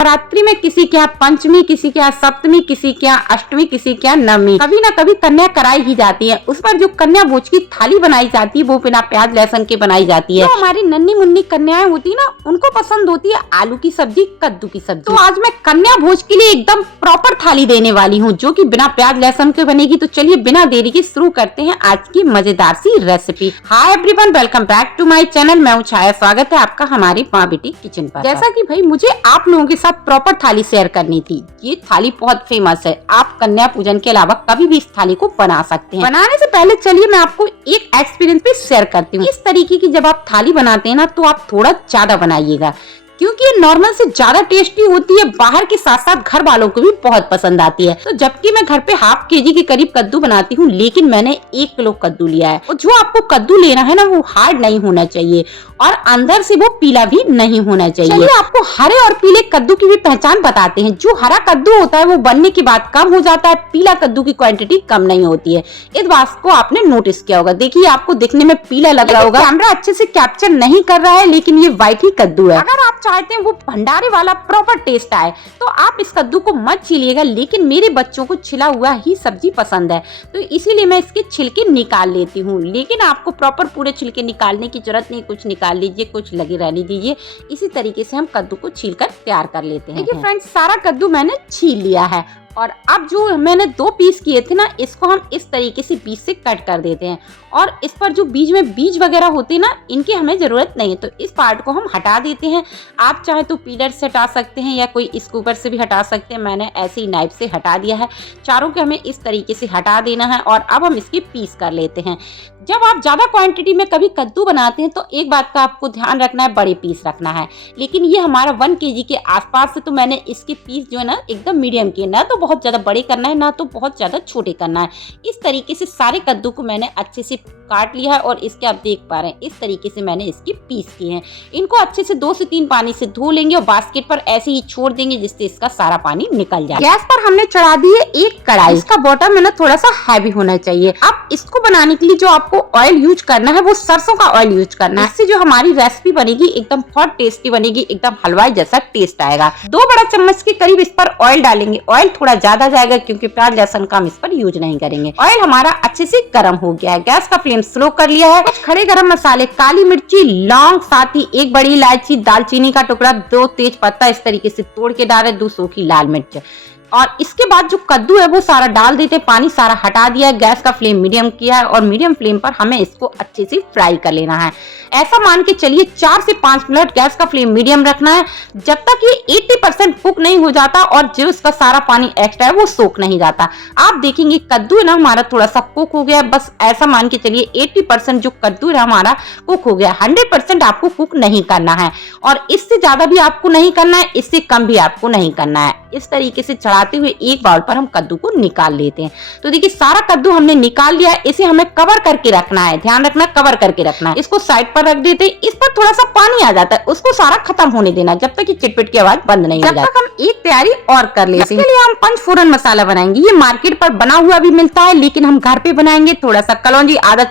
नवरात्रि में किसी के यहाँ पंचमी, किसी के यहाँ सप्तमी, किसी के यहाँ अष्टमी, किसी के यहाँ नवमी, कभी ना कभी कन्या कराई ही जाती है। उस पर जो कन्या भोज की थाली बनाई जाती है वो बिना प्याज लहसुन के बनाई जाती है। तो हमारी नन्ही मुन्नी कन्याएं होती है ना, उनको पसंद होती है आलू की सब्जी, कद्दू की सब्जी। तो आज मैं कन्या भोज के लिए एकदम प्रॉपर थाली देने वाली हूँ जो कि बिना प्याज लहसुन के बनेगी। तो चलिए बिना देरी के शुरू करते हैं आज की मजेदार सी recipe. Hi everyone, welcome back to my channel. मैं हूँ छाया, स्वागत है आपका हमारी माँ बेटी किचन पर। जैसा कि भाई मुझे आप लोगों के साथ प्रॉपर थाली शेयर करनी थी। ये थाली बहुत फेमस है, आप कन्या पूजन के अलावा कभी भी इस थाली को बना सकते हैं। बनाने से पहले चलिए मैं आपको एक एक्सपीरियंस भी शेयर करती हूँ। इस तरीके की जब आप थाली बनाते हैं ना तो आप थोड़ा ज्यादा बनाइएगा, क्योंकि ये नॉर्मल से ज्यादा टेस्टी होती है। बाहर के साथ साथ घर वालों को भी बहुत पसंद आती है। तो जबकि मैं घर पे हाफ केजी के करीब कद्दू बनाती हूँ, लेकिन मैंने 1 किलो कद्दू लिया है। और जो आपको कद्दू लेना है ना, वो हार्ड नहीं होना चाहिए और अंदर से वो पीला भी नहीं होना चाहिए। चलिए आपको हरे और पीले कद्दू की भी पहचान बताते हैं। जो हरा कद्दू होता है वो बनने के बाद कम हो जाता है, पीला कद्दू की क्वांटिटी कम नहीं होती है। इस बात को आपने नोटिस किया होगा। देखिए आपको दिखने में पीला लग रहा होगा, कैमरा अच्छे से कैप्चर नहीं कर रहा है, लेकिन ये व्हाइट ही कद्दू है। अगर आप चाहते हैं वो भंडारे वाला प्रॉपर टेस्ट आए तो आप इस कद्दू को मत छीलिएगा, लेकिन मेरे बच्चों को छिला हुआ ही सब्जी पसंद है तो इसीलिए मैं इसके छिलके निकाल लेती हूँ। लेकिन आपको प्रॉपर पूरे छिलके निकालने की जरूरत नहीं, कुछ निकाल लीजिए, कुछ लगे रहने दीजिए। इसी तरीके से हम कद्दू को छील कर तैयार कर लेते हैं। देखिए फ्रेंड्स, सारा कद्दू मैंने छील लिया है और अब जो मैंने 2 पीस किए थे ना, इसको हम इस तरीके से बीच से कट कर देते हैं। और इस पर जो बीच में बीज वगैरह होते हैं ना, इनकी हमें जरूरत नहीं है, तो इस पार्ट को हम हटा देते हैं। आप चाहे तो पीलर से हटा सकते हैं या कोई स्कूपर से भी हटा सकते हैं। मैंने ऐसे ही नाइफ से हटा दिया है। चारों के हमें इस तरीके से हटा देना है और अब हम इसके पीस कर लेते हैं। जब आप ज्यादा क्वांटिटी में कभी कद्दू बनाते हैं तो एक बात का आपको ध्यान रखना है, बड़े पीस रखना है। लेकिन ये हमारा 1 केजी के आसपास है, तो मैंने इसके पीस जो है ना एकदम मीडियम किए, ना तो बहुत ज्यादा बड़े करना है ना तो बहुत ज्यादा छोटे करना है। इस तरीके से सारे कद्दू को मैंने अच्छे से काट लिया है और इसके आप देख पा रहे हैं इस तरीके से मैंने इसकी पीस किए हैं। इनको अच्छे से 2 से 3 पानी से धो लेंगे और बास्केट पर ऐसे ही छोड़ देंगे जिससे इसका सारा पानी निकल जाए। गैस पर हमने चढ़ा दी है एक कढ़ाई। इसका बॉटम है ना थोड़ा सा हैवी होना चाहिए। अब इसको बनाने के लिए जो आपको ऑयल यूज करना है वो सरसों का ऑयल यूज करना है। इससे जो हमारी रेसिपी बनेगी एकदम बहुत टेस्टी बनेगी, एकदम हलवाई जैसा टेस्ट आएगा। 2 बड़ा चम्मच के करीब इस पर ऑयल डालेंगे। ऑयल थोड़ा ज्यादा जाएगा क्योंकि प्याज लहसुन का हम इस पर यूज नहीं करेंगे। ऑयल हमारा अच्छे से गर्म हो गया है। गैस का फ्लेम स्लो कर लिया है। कुछ खड़े गरम मसाले, काली मिर्ची, लौंग, साथ ही 1 बड़ी इलायची, दालचीनी का टुकड़ा, 2 तेज पत्ता इस तरीके से तोड़ के डाले, 2 सूखी लाल मिर्च। और इसके बाद जो कद्दू है वो सारा डाल देते, पानी सारा हटा दिया, गैस का फ्लेम मीडियम किया है और मीडियम फ्लेम पर हमें इसको अच्छे से फ्राई कर लेना है। ऐसा मान के चलिए 4 से 5 मिनट गैस का फ्लेम मीडियम रखना है, जब तक ये 80% कुक नहीं हो जाता और जो इसका सारा पानी एक्स्ट्रा है वो सोख नहीं जाता। आप देखेंगे कद्दू है ना हमारा थोड़ा सा कुक हो गया। बस ऐसा मान के चलिए 80% जो कद्दू है हमारा कुक हो गया। 100% आपको कुक नहीं करना है और इससे ज्यादा भी आपको नहीं करना है, इससे कम भी आपको नहीं करना है। इस तरीके से चढ़ाते हुए एक बाउल पर हम कद्दू को निकाल लेते हैं। तो देखिए सारा कद्दू हमने निकाल लिया है। इसे हमें कवर करके रखना है, ध्यान रखना कवर करके रखना है। इसको साइड पर रख देते हैं। इस पर थोड़ा सा पानी आ जाता है, उसको सारा खत्म होने देना जब तक कि चिटपिट की आवाज बंद नहीं हो जाती। जब तक हम एक तैयारी और कर लेते हैं। इसके लिए हम पंचफोरन मसाला बनाएंगे। ये मार्केट पर बना हुआ भी मिलता है, लेकिन हम घर पे बनाएंगे। थोड़ा सा कलौंजी, आधा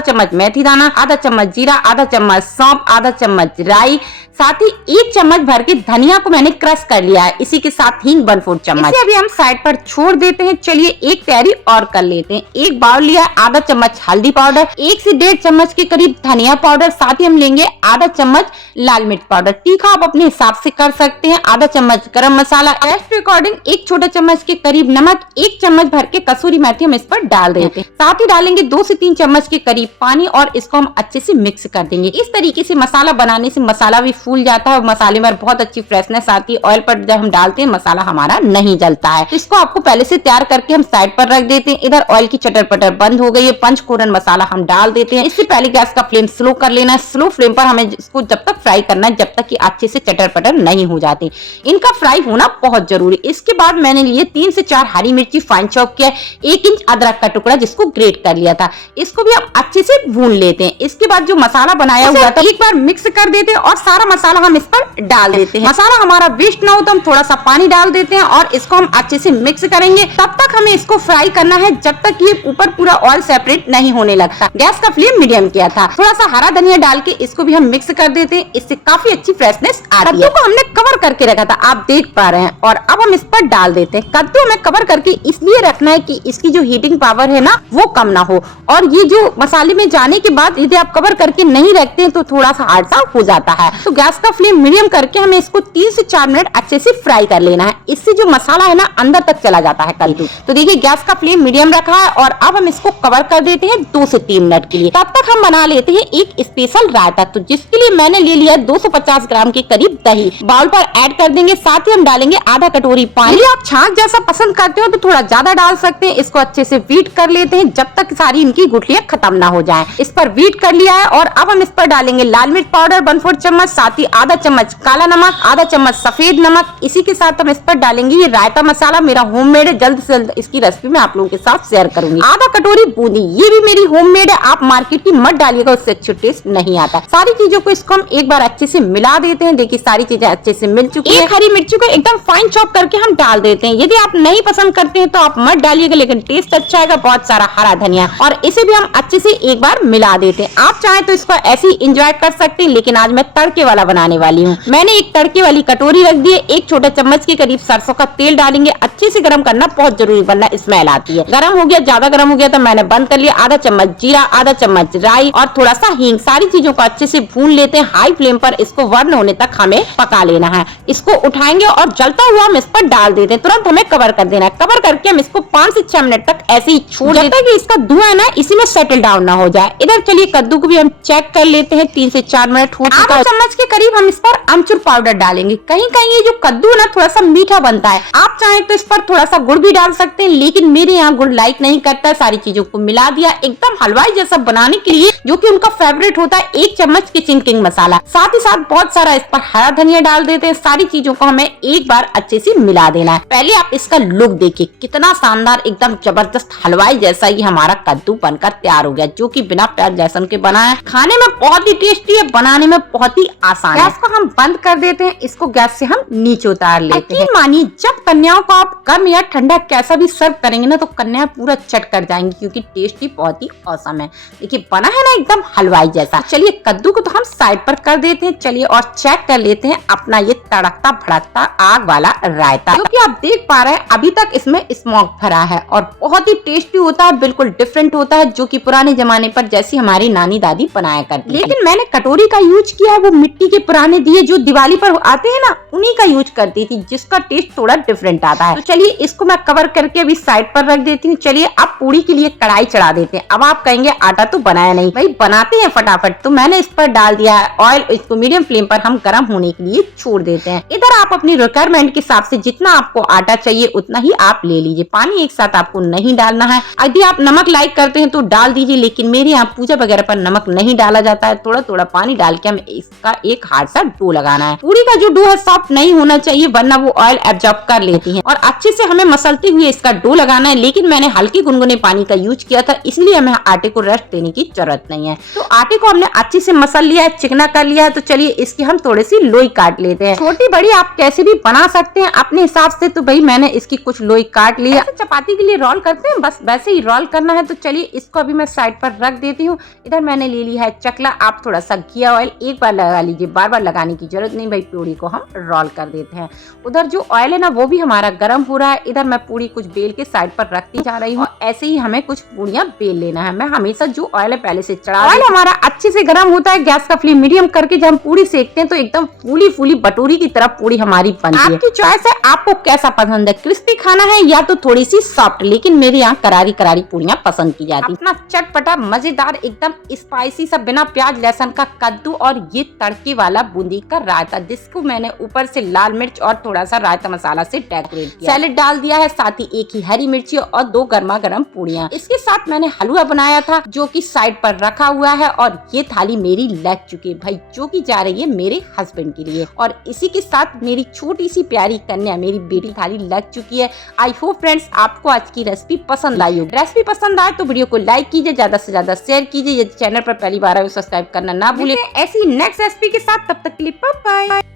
चम्मच मेथी दाना, आधा चम्मच जीरा, आधा चम्मच सौंफ, आधा चम्मच राई, साथ ही 1 चम्मच भर के धनिया को मैंने क्रश कर लिया है। इसी के साथ हींग 1/4 चम्मच। इसे अभी हम साइड पर छोड़ देते हैं। चलिए एक तैयारी और कर लेते हैं। 1 बाउल लिया, आधा चम्मच हल्दी पाउडर, 1 से 1.5 चम्मच के करीब धनिया पाउडर, साथ ही हम लेंगे आधा चम्मच लाल मिर्च पाउडर। तीखा आप अपने हिसाब से कर सकते हैं। आधा चम्मच गरम मसाला, टेस्ट के अकॉर्डिंग 1 छोटा चम्मच के करीब नमक, 1 चम्मच भर के कसूरी मेथी हम इस पर डाल देते हैं। साथ ही डालेंगे 2 से 3 चम्मच के करीब पानी और इसको हम अच्छे से मिक्स कर देंगे। इस तरीके से मसाला बनाने से मसाला भी फूल जाता है और मसाले में बहुत अच्छी फ्रेशनेस आती है। ऑयल पर जब हम डालते हैं मसाला हमारा नहीं जलता है। इसको आपको पहले से तैयार करके हम साइड पर रख देते हैं। इधर ऑयल की चटर पटर बंद हो गई है। पंचफोरन मसाला हम डाल देते हैं। इससे पहले गैस का फ्लेम स्लो कर लेना है। स्लो फ्लेम पर हमें इसको जब तक फ्राई करना है जब तक कि अच्छे से चटर पटर नहीं हो जाते। इनका फ्राई होना बहुत जरूरी। इसके बाद मैंने लिए 3 से 4 हरी मिर्ची फाइन चॉप किया, 1 इंच अदरक का टुकड़ा जिसको ग्रेट कर लिया था। इसको भी हम अच्छे से भून लेते हैं। इसके बाद जो मसाला बनाया हुआ था एक बार मिक्स कर देते हैं और सारा मसाला हम इस पर डाल देते हैं। मसाला हमारा वेस्ट ना हो तो हम थोड़ा सा पानी डाल देते हैं और इसको हम अच्छे से मिक्स करेंगे। तब तक हमें इसको फ्राई करना है जब तक ये ऊपर पूरा ऑयल सेपरेट नहीं होने लगता। गैस का फ्लेम मीडियम किया था। थोड़ा सा हरा धनिया डाल के इसको भी हम मिक्स कर देते हैं, इससे काफी अच्छी फ्रेशनेस आती है। कद्दू को हमने कवर करके रखा था, आप देख पा रहे हैं, और अब हम इस पर डाल देते हैं। कद्दू हमें कवर करके इसलिए रखना है कि इसकी जो हीटिंग पावर है ना वो कम ना हो, और ये जो मसाले में जाने के बाद यदि आप कवर करके नहीं रखते हैं तो थोड़ा सा हार्ड सा हो जाता है। तो गैस का फ्लेम मीडियम करके हमें इसको 3 से 4 मिनट अच्छे से फ्राई कर लेना है। इससे जो मसाला है ना अंदर तक चला जाता है कद्दू। तो देखिए गैस का फ्लेम मीडियम रखा है और अब हम इसको कवर कर देते हैं 2 से 3 मिनट के लिए। तब तक हम बना लेते हैं एक स्पेशल रायता। तो जिसके लिए मैंने ले लिया 250 ग्राम के करीब दही, बाउल पर ऐड कर देंगे। साथ ही हम डालेंगे आधा कटोरी पानी। आप छाछ जैसा पसंद करते हो तो थोड़ा ज्यादा डाल सकते हैं। इसको अच्छे से बीट कर लेते हैं जब तक सारी इनकी गुठलियां खत्म ना हो जाएं। इस पर बीट कर लिया है और अब हम इस पर डालेंगे लाल मिर्च पाउडर 1/4 चम्मच, साथ ही आधा चम्मच काला नमक, आधा चम्मच सफेद नमक। इसी के साथ हम इस पर डालेंगे ये रायता मसाला, मेरा होममेड है। जल्द से जल्द इसकी रेसिपी मैं आप लोगों के साथ शेयर करूंगी। आधा कटोरी बूंदी, ये भी मेरी होममेड है, आप मार्केट की मत डालिएगा, उससे अच्छी टेस्ट नहीं आता। सारी चीजों को इसको हम एक बार अच्छे से मिला देते हैं। देखिए सारी चीजें अच्छे से मिल चुकी है। एक हरी मिर्ची को एकदम फाइन चॉप करके हम डाल देते हैं। यदि आप नहीं पसंद करते हैं तो आप मत डालिएगा, लेकिन टेस्ट अच्छा आएगा। बहुत सारा हरा धनिया, और इसे भी हम अच्छे से एक बार मिला देते हैं। आप चाहे तो इसको ऐसे ही एंजॉय कर सकते हैं, लेकिन आज मैं तड़के वाला बनाने वाली हूँ। मैंने एक तड़के वाली कटोरी रख दी है। 1 छोटा चम्मच के करीब सरसों का तेल डालेंगे। अच्छे से गर्म करना बहुत जरूरी, वरना स्मेल आती है। गर्म हो गया, ज्यादा गर्म हो गया तो मैंने बंद कर लिया। आधा चम्मच जीरा, आधा चम्मच राई और थोड़ा सा हींग। सारी चीजों को अच्छे से भून लेते हैं। हाई फ्लेम पर इसको वर्ण होने तक हमें पका लेना है। इसको उठाएंगे और जलता हुआ हम इस पर डाल देते हैं। तुरंत हमें कवर कर देना है। कवर करके हम इसको 5 से 6 मिनट तक ऐसे ही छोड़ देते हैं कि इसका धुआं ना इसी में सेटल डाउन ना हो जाए। इधर चलिए कद्दू को भी हम चेक कर लेते हैं। 3 से 4 मिनट हो चुका है। आधा चम्मच के करीब हम इस पर अमचूर पाउडर डालेंगे। कहीं कहीं ये जो कद्दू ना थोड़ा सा मीठा बनता है, आप चाहें तो इस पर थोड़ा सा गुड़ भी डाल सकते हैं, लेकिन मेरे यहाँ गुड़ लाइक नहीं करता है। सारी चीजों को मिला दिया एकदम हलवाई जैसा बनाने के लिए, जो कि उनका फेवरेट होता है। 1 चम्मच किचन किंग मसाला, साथ ही साथ बहुत सारा इस पर हरा धनिया डाल देते हैं। सारी चीजों को हमें एक बार अच्छे से मिला देना है। पहले आप इसका लुक देखिए, कितना शानदार, एकदम जबरदस्त हलवाई जैसा ये हमारा कद्दू बनकर तैयार हो गया, जो कि बिना प्याज लहसुन के बना है। खाने में बहुत ही टेस्टी है, बनाने में बहुत ही आसान है। गैस को हम बंद कर देते हैं। इसको गैस से हम नीचे उतार लेते हैं। मानिए जब कन्याओं को आप गर्म या ठंडा कैसा भी सर्व करेंगे ना तो कन्याएं पूरा चट कर जाएंगी, क्योंकि टेस्ट ही बहुत ही औसम है। देखिए बना है ना एकदम हलवाई जैसा। चलिए कद्दू को तो हम साइड पर कर देते हैं। चलिए और चेक कर लेते हैं अपना ये तड़कता भड़कता आग वाला रायता, जो कि आप देख पा रहे हैं अभी तक इसमें स्मोक भरा है और बहुत ही टेस्टी होता है। बिल्कुल डिफरेंट होता है, जो कि पुराने जमाने पर जैसी हमारी नानी दादी बनाया करती। लेकिन मैंने कटोरी का यूज किया है, वो मिट्टी के पुराने दिए जो दिवाली पर आते हैं ना, उन्हीं का यूज करती थी, जिसका टेस्ट थोड़ा डिफरेंट आता है। तो चलिए इसको मैं कवर करके अभी साइड पर रख देती हूँ। चलिए अब पूरी के लिए कढ़ाई चढ़ा देते हैं। अब आप कहेंगे आटा तो बनाया नहीं, भाई बनाते हैं फटाफट। तो मैंने इस पर डाल दिया है ऑयल। इसको मीडियम फ्लेम पर हम गर्म होने के लिए छोड़ देते हैं। इधर आप अपनी रिक्वायरमेंट के हिसाब से जितना आपको आटा चाहिए उतना ही आप ले लीजिए। पानी एक साथ आपको नहीं डालना है। यदि आप नमक लाइक करते हैं तो डाल दीजिए, लेकिन मेरे यहाँ पूजा वगैरह पर नमक नहीं डाला जाता है। थोड़ा थोड़ा पानी डाल के हमें इसका एक हार्ड सा डो लगाना है। पूरी का जो डो है सॉफ्ट नहीं होना चाहिए, वरना वो ऑयल एब्जॉर्ब कर लेती है। और अच्छे से हमें मसलते हुए इसका डो लगाना है। लेकिन मैंने हल्के गुनगुने पानी का यूज किया था, इसलिए हमें आटे को रेस्ट देने की जरूरत नहीं है। तो आटे को हमने अच्छे से मसल लिया है, चिकना कर लिया है। तो चलिए इसकी हम थोड़ी सी लोई काट लेते हैं। छोटी बड़ी आप कैसे भी बना सकते हैं अपने हिसाब से। तो भाई मैंने इसकी कुछ लोई काट लिया। चपाती के लिए रोल करते हैं, बस वैसे ही रोल करना है। तो चलिए इसको अभी मैं साइड पर रख देती हूँ। इधर मैंने ले लिया है चकला। आप थोड़ा सा घिया ऑयल एक बार लगा लीजिए, बार बार लगाने की जरूरत नहीं। भाई पूरी को हम रोल कर देते हैं। उधर जो ऑयल है ना वो भी हमारा गर्म हो रहा है। इधर मैं पूरी कुछ बेल के साइड पर रखती जा रही हूँ। ऐसे ही हमें कुछ पूरियां बेल लेना है। मैं हमेशा जो ऑयल है पहले से चढ़ा, ऑयल हमारा अच्छे से गर्म होता है। गैस का फ्लेम मीडियम करके जब हम पूरी सेकते हैं तो एकदम फूली फूली बटोरी की तरह पूरी हमारी बनती है। आपकी चॉइस है, आपको कैसा पसंद है, क्रिस्पी खाना है या तो थोड़ी सी सॉफ्ट। लेकिन मेरे यहाँ करारी करारी पूरियां पसंद की जाती। अपना चटपटा मजेदार एकदम स्पाइसी सा बिना प्याज लहसुन का कद्दू और ये तड़के वाला बूंदी का रायता, जिसको मैंने ऊपर से लाल मिर्च और थोड़ा सा रायता मसाला से डेकोरेट किया। सैलेड डाल दिया है, साथ ही 1 ही हरी मिर्ची और 2 गर्मा गर्म पूड़ियाँ। इसके साथ मैंने हलवा बनाया था, जो कि साइड पर रखा हुआ है। और ये थाली मेरी लग चुकी है भाई, जो कि जा रही है मेरे हस्बैंड के लिए। और इसी के साथ मेरी छोटी सी प्यारी कन्या, मेरी मीठी थाली लग चुकी है। आई होप फ्रेंड्स आपको आज की रेसिपी पसंद आई होगी। रेसिपी पसंद आए तो वीडियो को लाइक कीजिए, ज्यादा से ज्यादा शेयर कीजिए। यदि चैनल पर पहली बार आए तो सब्सक्राइब करना ना भूलें। ऐसी नेक्स्ट रेसिपी के साथ, तब तक के लिए बाय बाय।